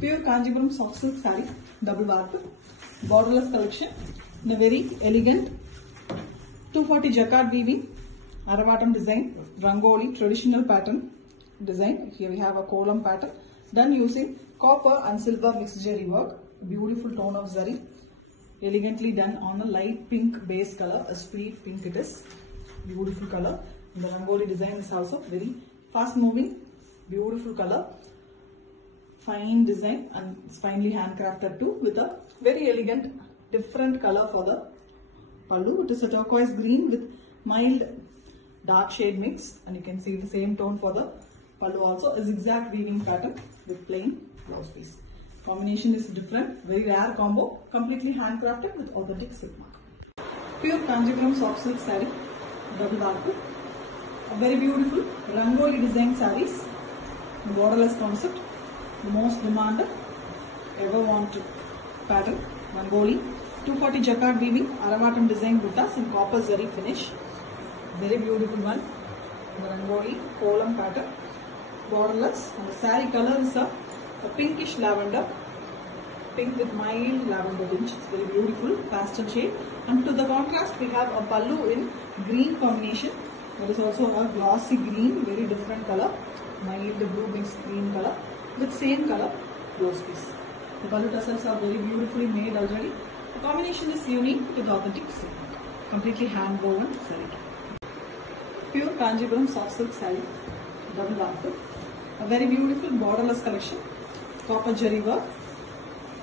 Pure Kanjipuram soft silk saree, double warp, borderless collection in a very elegant 240 jacquard weaving, Aravatam design, Rangoli traditional pattern design. Here we have a column pattern done using copper and silver mixed zari work. Beautiful tone of zari, elegantly done on a light pink base color, a sweet pink it is. Beautiful color. The Rangoli design is also very fast moving, beautiful color. Fine design and it's finely handcrafted too with a very elegant different color for the pallu. It is a turquoise green with mild dark shade mix, and you can see the same tone for the pallu also. A zigzag weaving pattern with plain blouse piece. Combination is different, very rare combo, completely handcrafted with authentic silk mark. Pure Kanjipuram soft silk saree, double warp. A very beautiful Rangoli design sarees, borderless concept. The most demanded, ever wanted pattern, Rangoli, 240 jacquard weaving, Aravatam design buttas in copper zari finish. Very beautiful one. The Rangoli column pattern, borderless, and the saree color is a pinkish lavender, pink with mild lavender tinge. It's very beautiful pastel shade. And to the contrast, we have a pallu in green combination. There is also a glossy green, very different color, mild blue mixed green color with same color blouse piece. The pallu tassels are very beautifully made already. The combination is unique with authentic silk, completely hand woven saree. Pure Kanjipuram soft silk saree, double warp. A very beautiful borderless collection, copper zari work,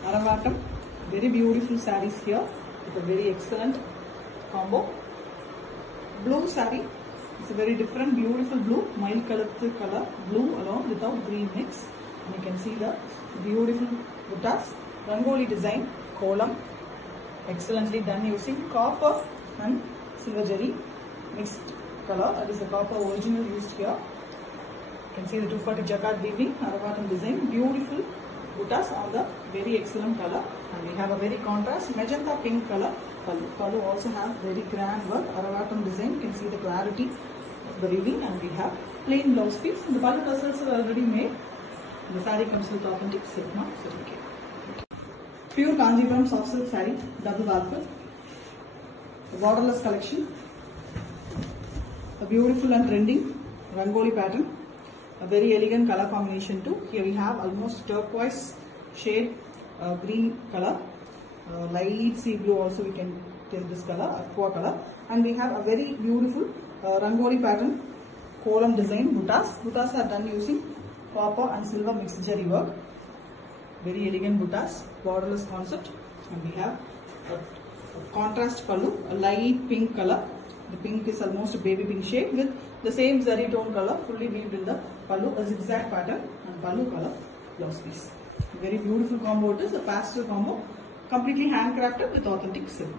Aravatam. Very beautiful sarees here with a very excellent combo. Blue saree. It's a very different, beautiful blue, mild color, blue along without green mix. And you can see the beautiful buttas, Rangoli design, column, excellently done using copper and silver zari mixed color. That is the copper original used here. You can see the 240 jacquard weaving, Aravatam design, beautiful buttas on the very excellent color. And we have a very contrast magenta pink color pallu. Pallu also have very grand work, Aravatam design. You can see the clarity of the weaving, and we have plain blouse piece. And the pallu tassels are already made. The saree comes with authentic silk mark certificate. Pure Kanjipuram soft silk saree, double warp. The borderless collection. A beautiful and trendy Rangoli pattern. A very elegant color combination too. Here we have almost turquoise shade, green color, light sea blue also we can tell this color, aqua color. And we have a very beautiful Rangoli pattern, column design buttas. Buttas are done using copper and silver mixed zari work. Very elegant buttas, borderless concept. And we have a contrast pallu, a light pink color. The pink is almost a baby pink shade with the same zari tone color fully weaved in the pallu, a zigzag pattern, and pallu color blouse piece. Very beautiful combo it is, a pastel combo, completely handcrafted with authentic silk.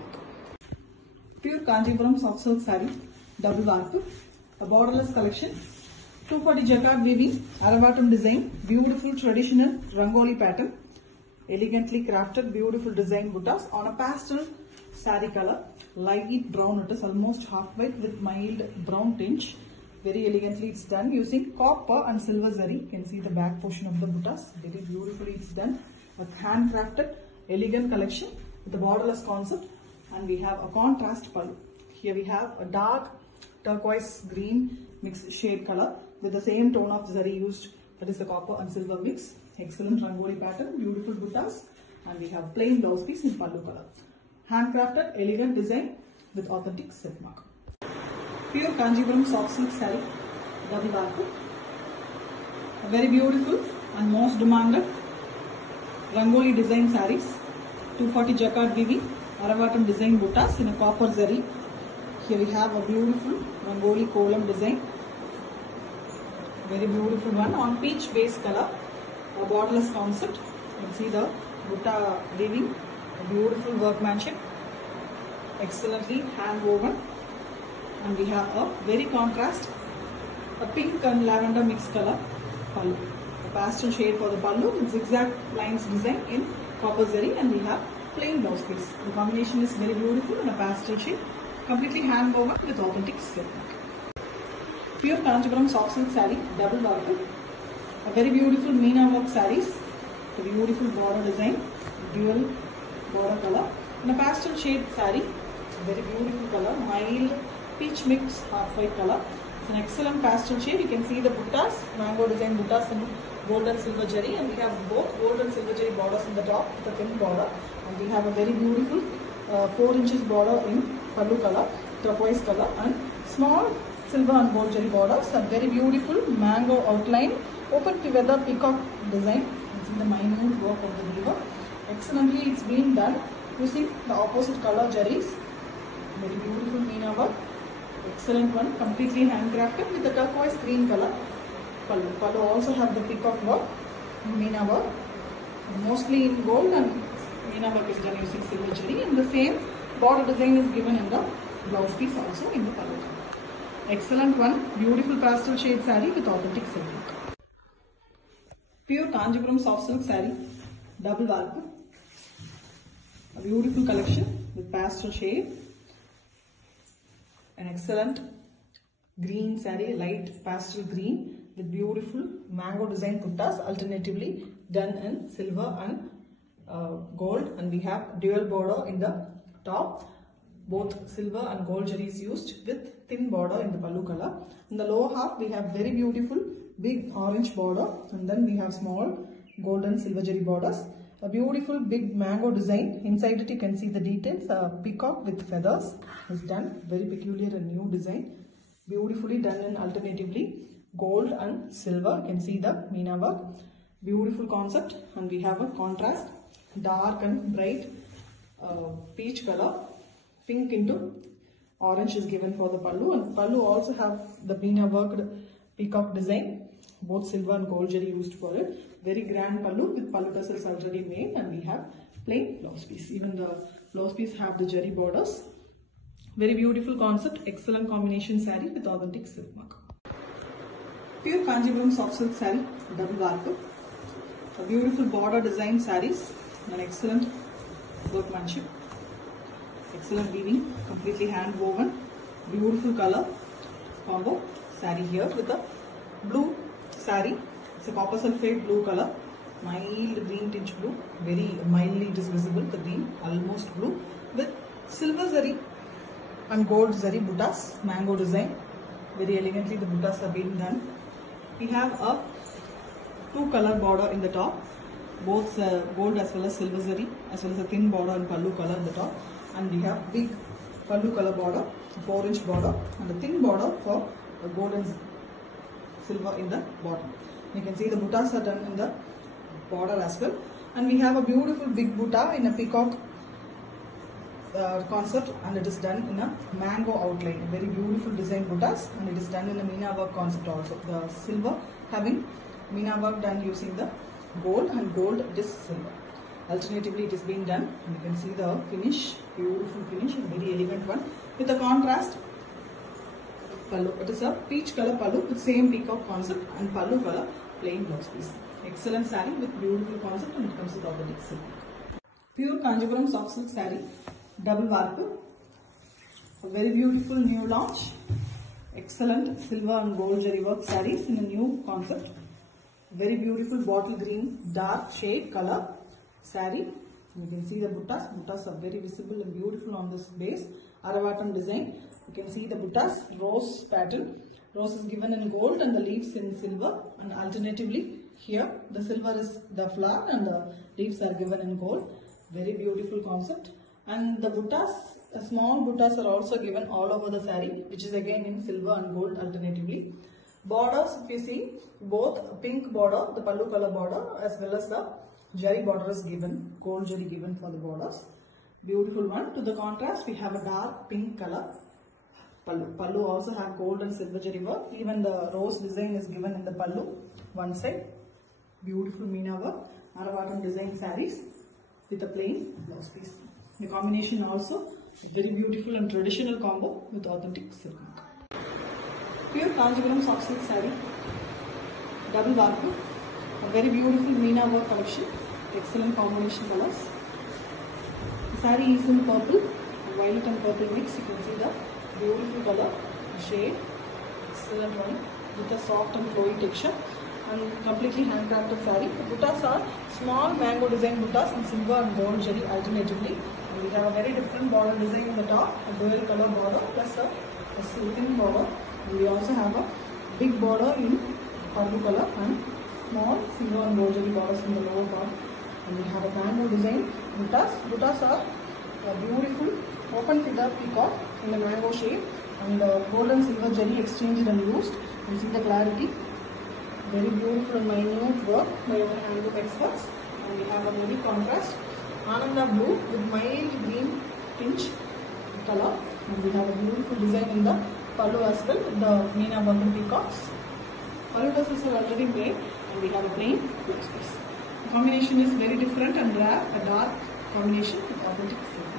Pure Kanjipuram soft silk saree, double warp, a borderless collection, 240 jacquard weaving, Aravatam design, beautiful traditional Rangoli pattern, elegantly crafted, beautiful design buttas on a pastel saree color, light brown, it is almost half white with mild brown tinge. Very elegantly it's done using copper and silver zari. You can see the back portion of the buttas, very beautifully it's done. A handcrafted, elegant collection with the borderless concept, and we have a contrast pallu. Here we have a dark turquoise green mixed shade color with the same tone of zari used, that is the copper and silver mix. Excellent Rangoli pattern, beautiful buttas, and we have plain blouse piece in pallu color. Handcrafted, elegant design with authentic silk mark. Pure Kanjipuram soft silk saree, double warp. A very beautiful and most demanded Rangoli design sarees, 240 jacquard weaving, Aravatam design buttas in a copper zari. Here we have a beautiful Rangoli column design, very beautiful one on peach base color, a borderless concept. You can see the butta weaving, a beautiful workmanship, excellently hand woven. And we have a very contrast, a pink and lavender mixed color pallu. A pastel shade for the pallu with zigzag lines design in copper zari, and we have plain blouse piece. The combination is very beautiful in a pastel shade, completely hand woven with authentic silk. Pure Kanjipuram soft silk saree, double warp. A very beautiful Meena work sarees, the beautiful border design, dual border color, and a pastel shade saree, very beautiful color, mild peach mix half white color. It's an excellent pastel shade. You can see the buttas, mango design buttas in gold and silver jari, and we have both gold and silver jari borders in the top with a thin border, and we have a very beautiful 4 inches border in pallu color, turquoise color, and small silver and gold jari borders. A very beautiful mango outline, open feather peacock design. You can see the minute work of the weaver. Excellently it's been done using the opposite color jaris. Very beautiful meena work. Excellent one, completely handcrafted with the turquoise green color. Pallu. Pallu also have the peacock work, meena work, mostly in gold, and meena work is done using silver jari, and the same border design is given in the blouse piece also in the pallu. Excellent one, beautiful pastel shade saree with authentic silk look. Pure Kanjipuram soft silk saree, double warp, a beautiful collection with pastel shade. An excellent green saree, light pastel green with beautiful mango design puttas, alternatively done in silver and gold, and we have dual border in the top. Both silver and gold jari is used with thin border in the pallu color. In the lower half we have very beautiful big orange border, and then we have small gold and silver jari borders. A beautiful big mango design. Inside it you can see the details. A peacock with feathers is done. Very peculiar and new design. Beautifully done in alternatively gold and silver. You can see the meena work. Beautiful concept, and we have a contrast. Dark and bright peach color. Pink into orange is given for the pallu, and pallu also have the meena worked peacock design. Both silver and gold jari used for it. Very grand pallu with pallu tassels already made, and we have plain blouse piece. Even the blouse piece have the jari borders. Very beautiful concept, excellent combination saree with authentic silk mark. Pure Kanjipuram soft silk saree, double warp. A beautiful border design sarees, an excellent workmanship, excellent weaving, completely hand woven, beautiful color combo saree here with a blue saree. It's a copper sulphate blue color, mild green tinge blue, very mildly it is visible, the green, almost blue, with silver zari and gold zari buttas, mango design. Very elegantly the buttas have been done. We have a 2 color border in the top, both gold as well as silver zari, as well as a thin border and pallu color in the top, and we have big pallu color border, 4 inch border, and a thin border for the gold and silver in the bottom. You can see the buttas are done in the border as well, and we have a beautiful big butta in a peacock concept, and it is done in a mango outline. Very beautiful design buttas, and it is done in a meena work concept also. The silver having meena work done using the gold, and gold it is silver. Alternatively it is being done, and you can see the finish, beautiful finish, and very elegant one with a contrast pallu. It is a peach color pallu with same peacock concept, and pallu color plain blouse piece. Excellent saree with beautiful concept, and it comes with authentic silk. Pure Kanjipuram soft silk saree, double warp. A very beautiful new launch. Excellent silver and gold jari work sarees in a new concept. Very beautiful bottle green dark shade color saree. You can see the buttas. Buttas are very visible and beautiful on this base. Aravatam design. You can see the buttas, rose pattern. Rose is given in gold and the leaves in silver, and alternatively here the silver is the flower and the leaves are given in gold. Very beautiful concept, and the buttas, small buttas are also given all over the saree, which is again in silver and gold alternatively. Borders, if you see, both pink border, the pallu color border, as well as the jari border is given, gold jari given for the borders. Beautiful one. To the contrast, we have a dark pink color pallu. Pallu also have gold and silver jari work. Even the rose design is given in the pallu one side. Beautiful meena work. Aravatam design sarees with a plain blouse piece. The combination also very beautiful and traditional combo with authentic silk. Pure Kanjipuram soft silk saree, double warp. A very beautiful meena work collection. Excellent combination colors. The saree is in purple, violet and purple mix. You can see the beautiful color, shade, excellent one with a soft and flowy texture, and completely handcrafted saree. The buttas are small mango design buttas in silver and gold jari alternatively. And we have a very different border design on the top, a dual color border plus a silken border. And we also have a big border in purple color and small silver and gold jari borders in the lower part. And we have a mango design buttas. Buttas are a beautiful open filter peacock in the mango shape, and the gold and silver jari exchanged and used. You see the clarity. Very beautiful and minute work by our handloom experts. And we have a very contrast Ananda blue with mild green pinch color. And we have a beautiful design in the pallu as well with the Meena work and peacocks. Pallu dresses are already made, and we have a plain blouse piece. The combination is very different and rare, a dark combination with authentic silk.